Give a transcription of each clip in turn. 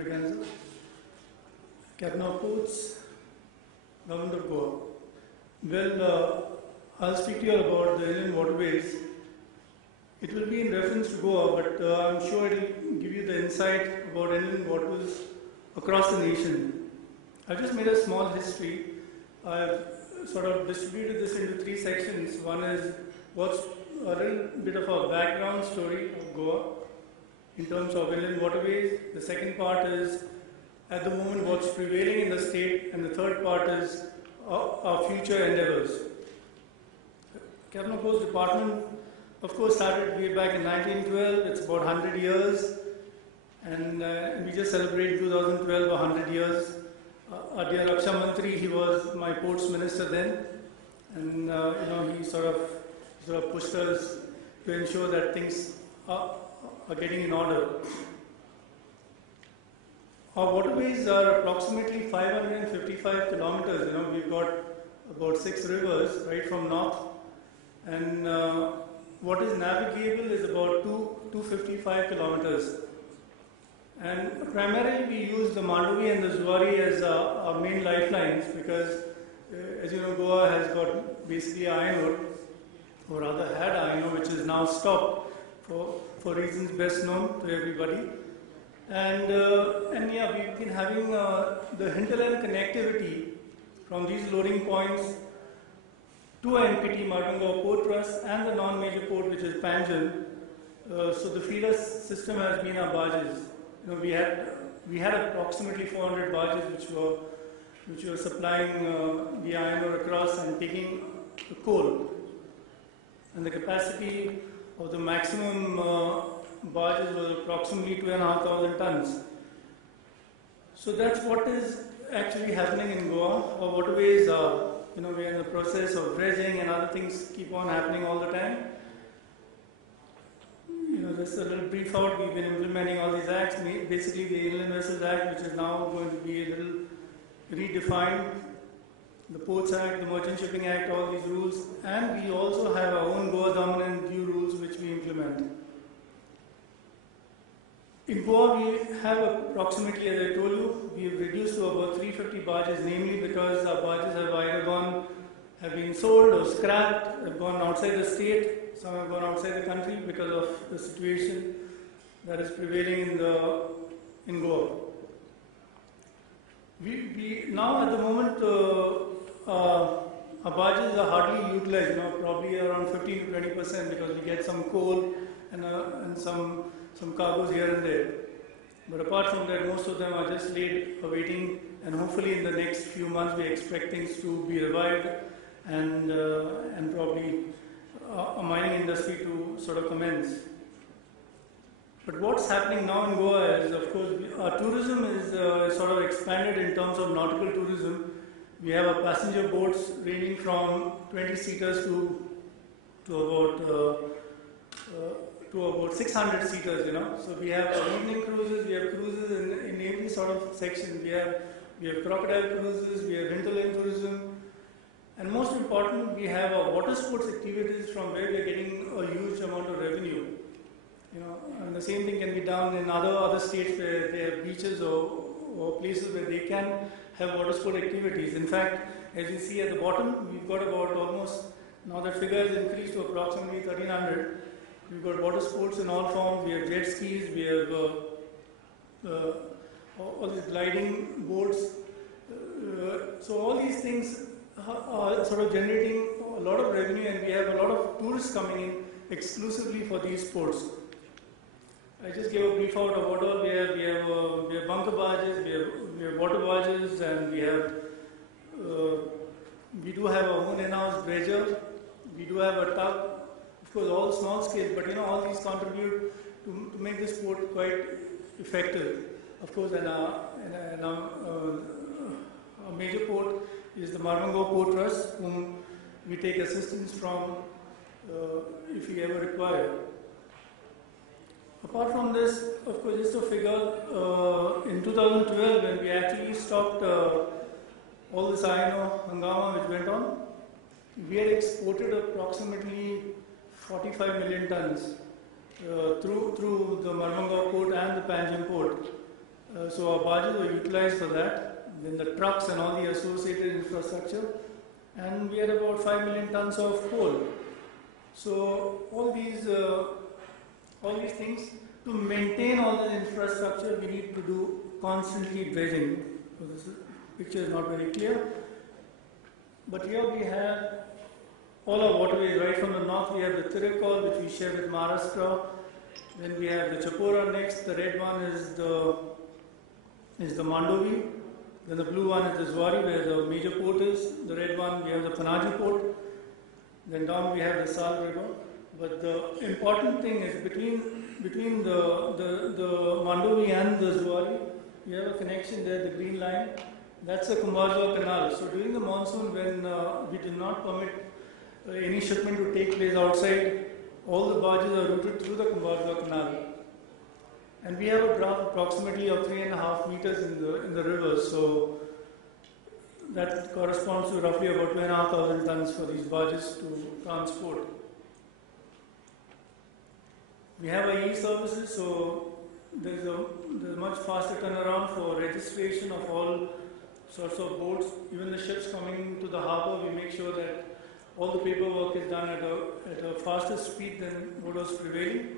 Braganza, Capt Ports, Government of Goa. Well, I'll speak to you about the inland waterways. It will be in reference to Goa, but I'm sure it will give you the insight about inland waterways across the nation. I've just made a small history. I've sort of distributed this into three sections. One is what's a little bit of a background story of Goa in terms of inland waterways. The second part is at the moment what's prevailing in the state, and the third part is our future endeavors. Capt Ports Department, of course, started way back in 1912. It's about 100 years, and we just celebrated 2012 100 years. Our dear Raksha Mantri, he was my ports minister then, and he sort of pushed us to ensure that things are getting in order. Our waterways are approximately 555 kilometers. We've got about 6 rivers right from north, and what is navigable is about 255 kilometers. And primarily we use the Mandovi and the Zuari as our main lifelines because, as you know, Goa has got basically iron ore, or rather had iron ore, which is now stopped for reasons best known to everybody. And yeah, we've been having the hinterland connectivity from these loading points to NPT, Marganga Port Trust, and the non-major port, which is Panjim. So the feeder system has been our barges. We had approximately 400 barges which were supplying the iron ore across and taking the coal. And the capacity of the maximum barges was approximately 2,500 tons. So that's what is actually happening in Goa. Our waterways are, we're in the process of dredging and other things keep on happening all the time. Just a little brief out, we've been implementing all these acts, basically the Inland Vessels Act, which is now going to be a little redefined, the Ports Act, the Merchant Shipping Act, all these rules, and we also have our own Goa dominant due rules which we implement. In Goa, we have approximately, as I told you, we have reduced to about 350 barges, namely because our barges have either have been sold or scrapped, have gone outside the state. Some have gone outside the country because of the situation that is prevailing in Goa. We now at the moment our barges are hardly utilized, probably around 15 to 20% because we get some coal and some cargoes here and there. But apart from that, most of them are just laid awaiting, and hopefully in the next few months we expect things to be revived and probably a mining industry to sort of commence. But what's happening now in Goa is, of course, our tourism is sort of expanded in terms of nautical tourism. We have our passenger boats ranging from 20-seaters to about 600 seaters. So we have evening cruises, we have cruises in every sort of section. We have crocodile cruises, we have hinterland tourism. And most important, we have our water sports activities from where we are getting a huge amount of revenue. And the same thing can be done in other states where they have beaches or places where they can have water sport activities. In fact, as you see at the bottom, we've got about almost, now that figure has increased to approximately 1,300. We've got water sports in all forms. We have jet skis, we have all these gliding boards. So all these things are sort of generating a lot of revenue, and we have a lot of tourists coming in exclusively for these sports. I just gave a brief out of what all we have. We have bunker barges, we have water barges, and we do have our own in-house dredger. We do have a tug, of course, all small scale, but all these contribute to make this sport quite effective. Of course, and our major port is the Marganga Port Trust, whom we take assistance from if we ever require. Apart from this, of course, just a figure, in 2012, when we actually stopped all this iron ore hangama which went on, we had exported approximately 45 million tons through the Marganga port and the Panjim port. So our barges were utilized for that, then the trucks and all the associated infrastructure, and we had about 5 million tons of coal. So all these things, to maintain all the infrastructure, we need to do constantly dredging. So this picture is not very clear. But here we have all our waterways. Right from the north we have the Tirikol, which we share with Maharashtra. Then we have the Chapora next. The red one is the Mandovi. Then the blue one is the Zuari, where the major port is. The red one we have the Panaji port. Then down we have the Sal River. But the important thing is between the Mandovi and the Zuari, we have a connection there, the green line. That's the Kumbharzha Canal. So during the monsoon, when we do not permit any shipment to take place outside, all the barges are routed through the Kumbharzha Canal. And we have a draft approximately of 3.5 meters in the river. So that corresponds to roughly about 2,500 tons for these barges to transport. We have our e-services, so there's a much faster turnaround for registration of all sorts of boats. Even the ships coming to the harbour, we make sure that all the paperwork is done at a faster speed than what was prevailing.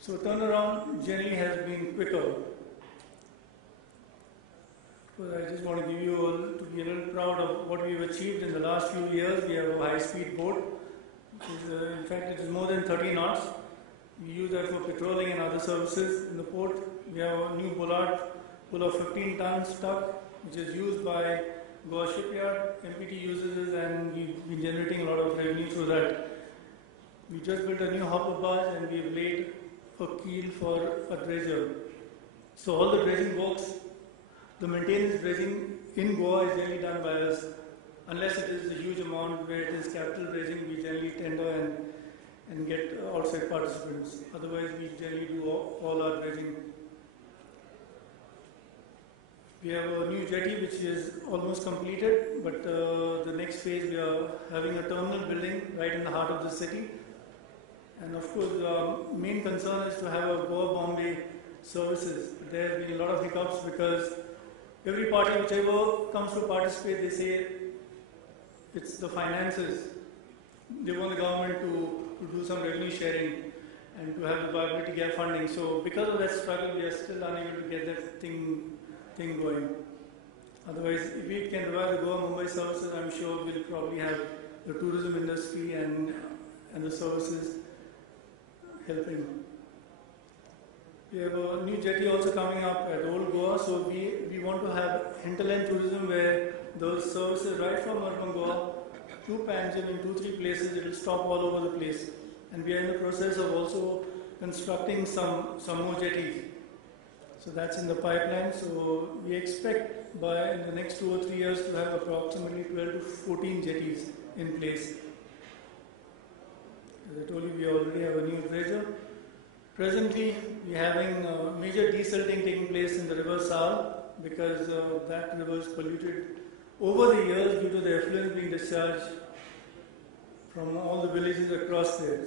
So turnaround generally has been quicker. But I just want to give you all to be a little proud of what we've achieved in the last few years. We have a high-speed boat, which is, in fact, it is more than 30 knots. We use that for patrolling and other services in the port. We have a new bollard full of 15 tons stuck, which is used by Goa Shipyard. MPT uses it, and we've been generating a lot of revenue through that. We just built a new hopper barge, and we've laid a keel for a dredger. So all the dredging works, the maintenance dredging in Goa is generally done by us. Unless it is a huge amount where it is capital dredging, we generally tender and get outside participants. Otherwise, we generally do all our dredging. We have a new jetty which is almost completed, but the next phase we are having a terminal building right in the heart of the city. And of course, the main concern is to have a Goa-Bombay services. There have been a lot of hiccups because every party, whichever comes to participate, they say it's the finances. They want the government to do some revenue sharing and to have the viability gap funding. So because of that struggle, we are still unable to get that thing going. Otherwise, if we can revive the Goa-Mumbai services, I'm sure we'll probably have the tourism industry and the services helping. We have a new jetty also coming up at Old Goa, so we want to have hinterland tourism where those services right from urban Goa to Panjim in 2-3 places, it will stop all over the place. And we are in the process of also constructing some more jetties. So that's in the pipeline. So we expect by in the next 2 or 3 years to have approximately 12 to 14 jetties in place. As I told you, we already have a new dredger. Presently, we are having major desilting taking place in the river Sal because that river is polluted over the years due to the effluent being discharged from all the villages across there.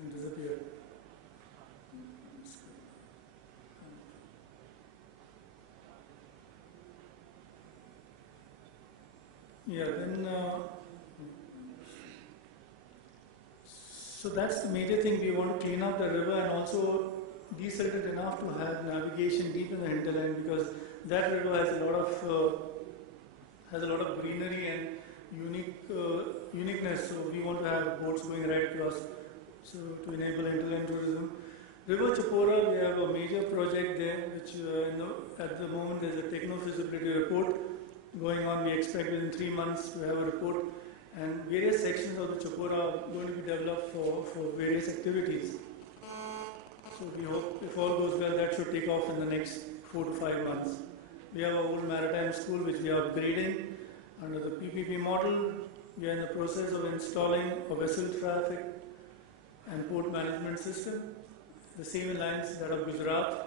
And disappeared. Yeah, then so that's the major thing. We want to clean up the river and also desilt it enough to have navigation deep in the hinterland, because that river has a lot of greenery and uniqueness. So we want to have boats going right across, so to enable hinterland tourism. River Chapora, we have a major project there, which at the moment there's a techno-feasibility report going on. We expect within 3 months to have a report, and various sections of the Chapora are going to be developed for various activities. So we hope, if all goes well, that should take off in the next 4 to 5 months. We have our old maritime school which we are upgrading under the PPP model. We are in the process of installing a vessel traffic and port management system, the same lines that of Gujarat.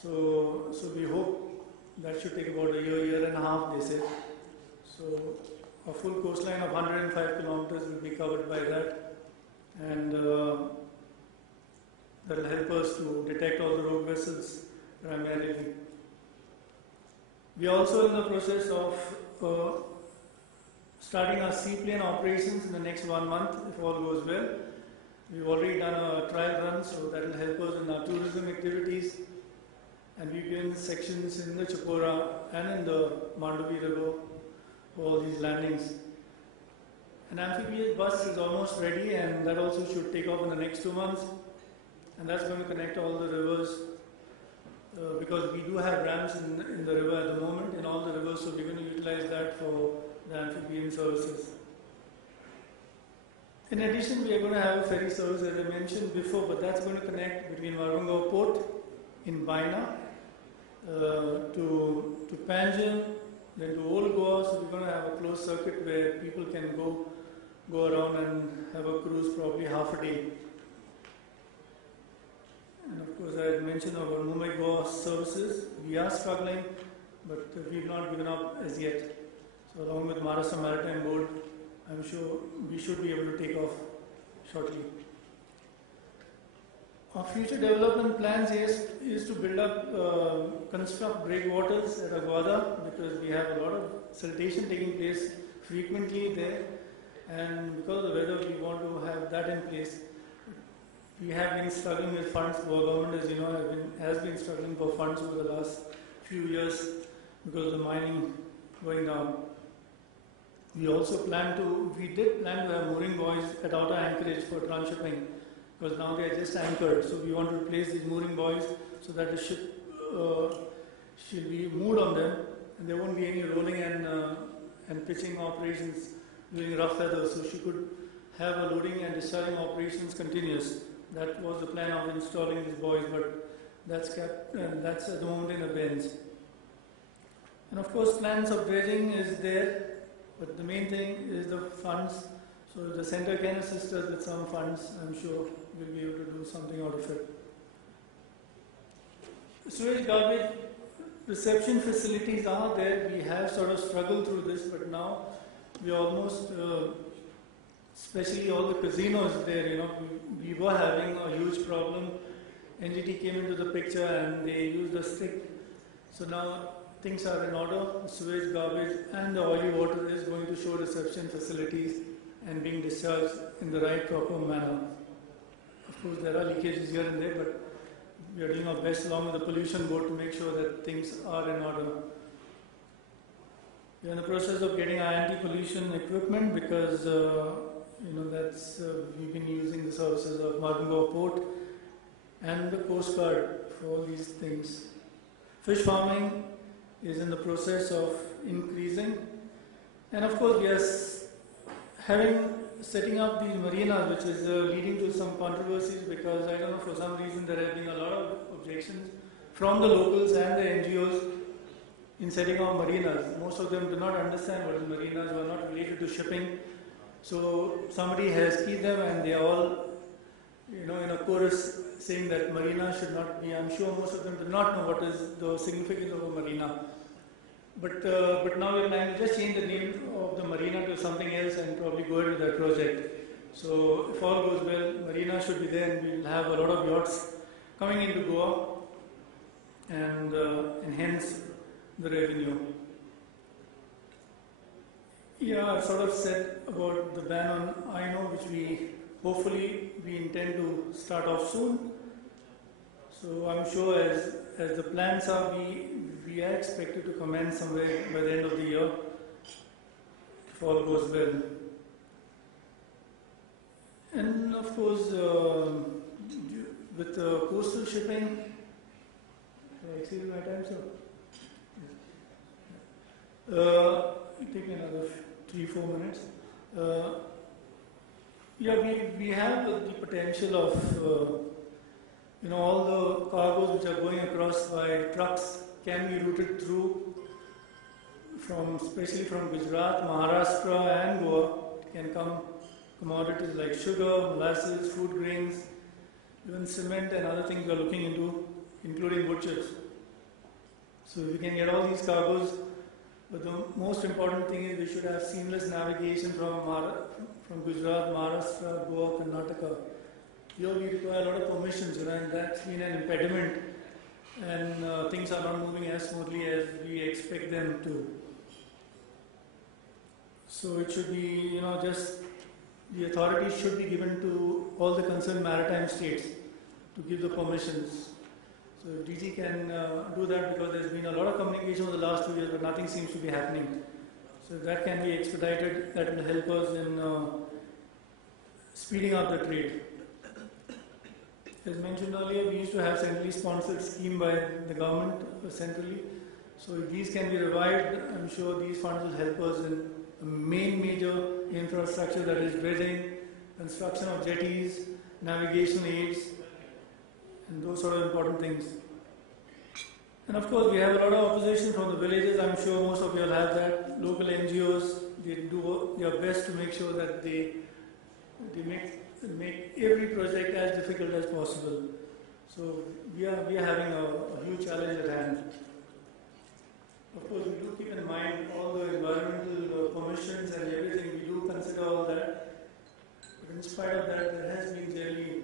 So we hope that should take about a year and a half, they say. So a full coastline of 105 kilometers will be covered by that. And vessels primarily. We are also in the process of starting our seaplane operations in the next 1 month, if all goes well. We've already done a trial run, so that will help us in our tourism activities. And we've given sections in the Chapora and in the Mandovi River for all these landings. An amphibious bus is almost ready, and that also should take off in the next 2 months. And that's going to connect all the rivers, because we do have ramps in the river at the moment, in all the rivers, so we're going to utilize that for the amphibian services. In addition, we are going to have a ferry service, as I mentioned before, but that's going to connect between Waterways Port in Baina to Panjim, then to Old Goa. So we're going to have a closed circuit where people can go around and have a cruise probably half a day. And of course, I had mentioned about Mumbai Goa services. We are struggling, but we've not given up as yet. So along with Maharashtra Maritime Board, I'm sure we should be able to take off shortly. Our future development plans is to build up, construct breakwaters at Aguada, because we have a lot of siltation taking place frequently there, and because of the weather, we want to have that in place. We have been struggling with funds. Our government, as you know, has been struggling for funds over the last few years because of the mining going down. We did plan to have mooring buoys at outer anchorage for transshipping, because now they are just anchored. So we want to replace these mooring buoys so that the ship should be moved on them, and there won't be any rolling and pitching operations during rough weather. So she could have a loading and discharging operations continuous. That was the plan of installing these buoys, but that's at the moment in abeyance. And of course, plans of dredging is there, but the main thing is the funds. So the center can assist us with some funds. I'm sure we'll be able to do something out of it. Sewage garbage reception facilities are there. We have sort of struggled through this, but now we are almost, especially all the casinos there, you know, we were having a huge problem. NGT came into the picture and they used a stick. So now things are in order. The sewage, garbage and the oily water is going to show reception facilities and being discharged in the right, proper manner. Of course, there are leakages here and there, but we are doing our best along with the pollution board to make sure that things are in order. We are in the process of getting our anti-pollution equipment because we've been using the services of Waterways Port and the Coast Guard for all these things. Fish farming is in the process of increasing, and of course we are setting up these marinas, which is leading to some controversies, because I don't know, for some reason there have been a lot of objections from the locals and the NGOs in setting up marinas. Most of them do not understand what is marinas, who are not related to shipping. So somebody has keyed them and they are all, in a chorus saying that marina should not be. I'm sure most of them do not know what is the significance of a marina. But now we're planning to just change the name of the marina to something else and probably go ahead with that project. So if all goes well, marina should be there and we'll have a lot of yachts coming into Goa and enhance the revenue. Yeah, I sort of said about the ban on INO, which we intend to start off soon. So I'm sure as the plans are, we are expected to commence somewhere by the end of the year, if all goes well. And of course, with coastal shipping, I exceeded my time, sir. It'll take me another 3-4 minutes. We have the potential of all the cargoes which are going across by trucks can be routed through especially from Gujarat, Maharashtra and Goa. Can come commodities like sugar, molasses, food grains, even cement and other things we are looking into, including wood chips. So we can get all these cargoes, but the most important thing is we should have seamless navigation from Gujarat, Maharashtra, Goa, Karnataka. Here we require a lot of permissions, and that's been an impediment and things are not moving as smoothly as we expect them to. So it should be, just the authority should be given to all the concerned maritime states to give the permissions. So DG can do that, because there's been a lot of communication over the last 2 years, but nothing seems to be happening. So if that can be expedited, that will help us in speeding up the trade. As mentioned earlier, we used to have centrally sponsored scheme by the government centrally. So if these can be revived, I'm sure these funds will help us in the main major infrastructure, that is dredging, construction of jetties, navigation aids, and those sort of important things. And of course, we have a lot of opposition from the villages. I'm sure most of you will have that. Local NGOs, they do their best to make sure that they make every project as difficult as possible. So we are having a huge challenge at hand. Of course, we do keep in mind all the environmental permissions and everything. We do consider all that. But in spite of that, there has been really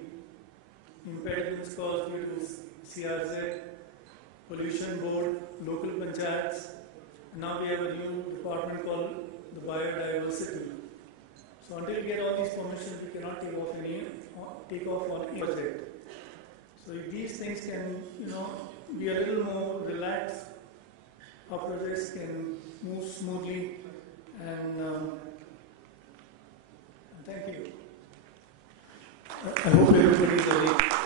impediments caused due to CRZ, pollution board, local panchayats. Now we have a new department called the biodiversity. So until we get all these permissions, we cannot take off on any project. So if these things can, be a little more relaxed, our projects can move smoothly. And thank you. I hope everybody is awake.